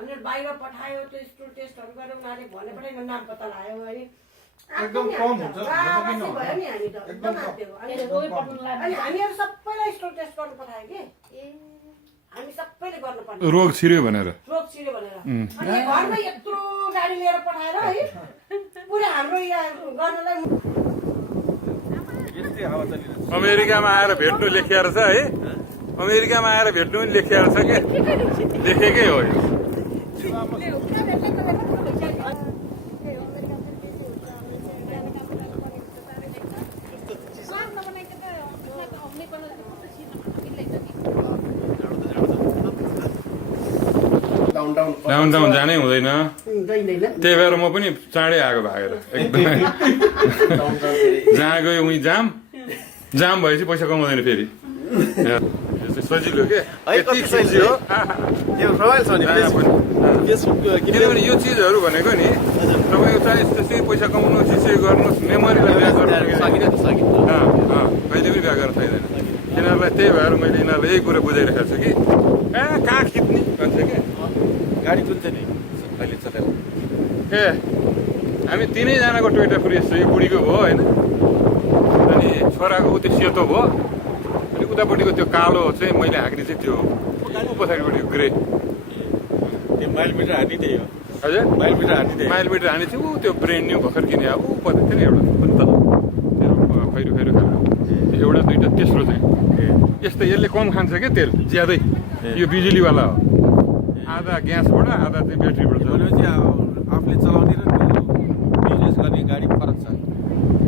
अनि बाहिर पठायो त्यो स्टोर टेस्टहरु गरेर उनीहरुले भनेपछि नाम पत्ता लाग्यो है एकदम कम हुन्छ भयो नि हामी त एकदम आत्यो अनि हामीहरु सबैलाई स्टोर टेस्ट गर्न पठायो के हामी सबैले गर्न पर्छ रोग छिर्यो भनेर अनि घरमा यत्रो गाडी लिएर पठाएर है पुरै हाम्रो यहाँ गर्नलाई अमेरिकामा आएर भेट्नु लेखिएर छ है अमेरिकामा आएर भेट्नु पनि लेखिएर छ के लेखेकै हो यो डाउनटाउन जानै हुँदैन त्यही भएर म पनि चाँडै आएको भागेर एकदमै जहाँ गयो उही जाम भएपछि पैसा कमाउँदैन फेरि सजिलो के किनभने यो चिजहरू भनेको नि तपाईँको चाहे त्यसै पैसा कमाउनु चिसै गर्नुहोस् मेमोरीलाई बिहा गर्नु कहिले पनि बिहा गर्न सक्दैन यिनीहरूलाई त्यही भएर मैले यिनीहरूलाई यही कुरा बुझाइरहेको छु कि कहाँ खिच्ने भन्छ क्या गाडी कुन चाहिँ अहिले चलाइ ए हामी तिनैजनाको टोयोटा फ्रिज छ यो बुढीको भयो होइन अनि छोराको त्यो सेतो भयो अनि उतापट्टिको त्यो कालो चाहिँ मैले हाँक्ने चाहिँ त्यो पछाडिपट्टि ग्रे त्यो माइल मिटर हान्ने त्यही हो हजुर माइल मिटर हान्ने थियो ऊ त्यो ब्रेन्ड न्यू भर्खर किने अब ऊ पत्ता थियो नि एउटा पनि त त्यो खैरो खैरो खालको एउटा दुइटा तेस्रो चाहिँ यस्तै यसले कम खान्छ क्या तेल ज्यादै यो बिजुलीवाला हो आधा ग्यासबाट आधा चाहिँ ब्याट्रीबाट भनेपछि आफूले चलाउने र बिजनेस गर्ने गाडी फरक छ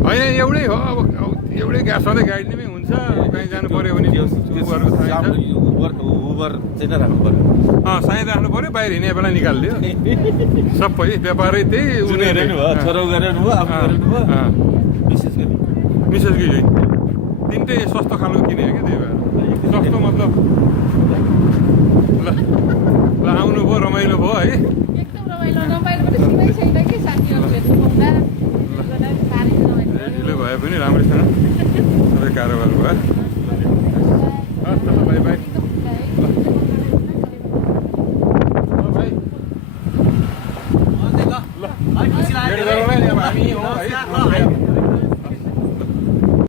होइन एउटै हो अब एउटै सधैँ गाडी नै हुन्छ कहीँ जानु पर्यो भने उबर चाहिँ राख्नु पर्यो सायद राख्नु पर्यो बाहिर हिँड्ने बेला निकालिदियो सबै व्यापारै त्यही छोरो गरेर मिसेस कि तिनटै सस्तो खालको किने क्या त्यही भएर सस्तो मतलब ल आउनुभयो रमाइलो भयो है एकदम रमाइलो पनि सिधै छैन कि साथीहरु भेट्नु पाउँदा ढिलो भए पनि राम्रैसँग सबै कारोबार भयो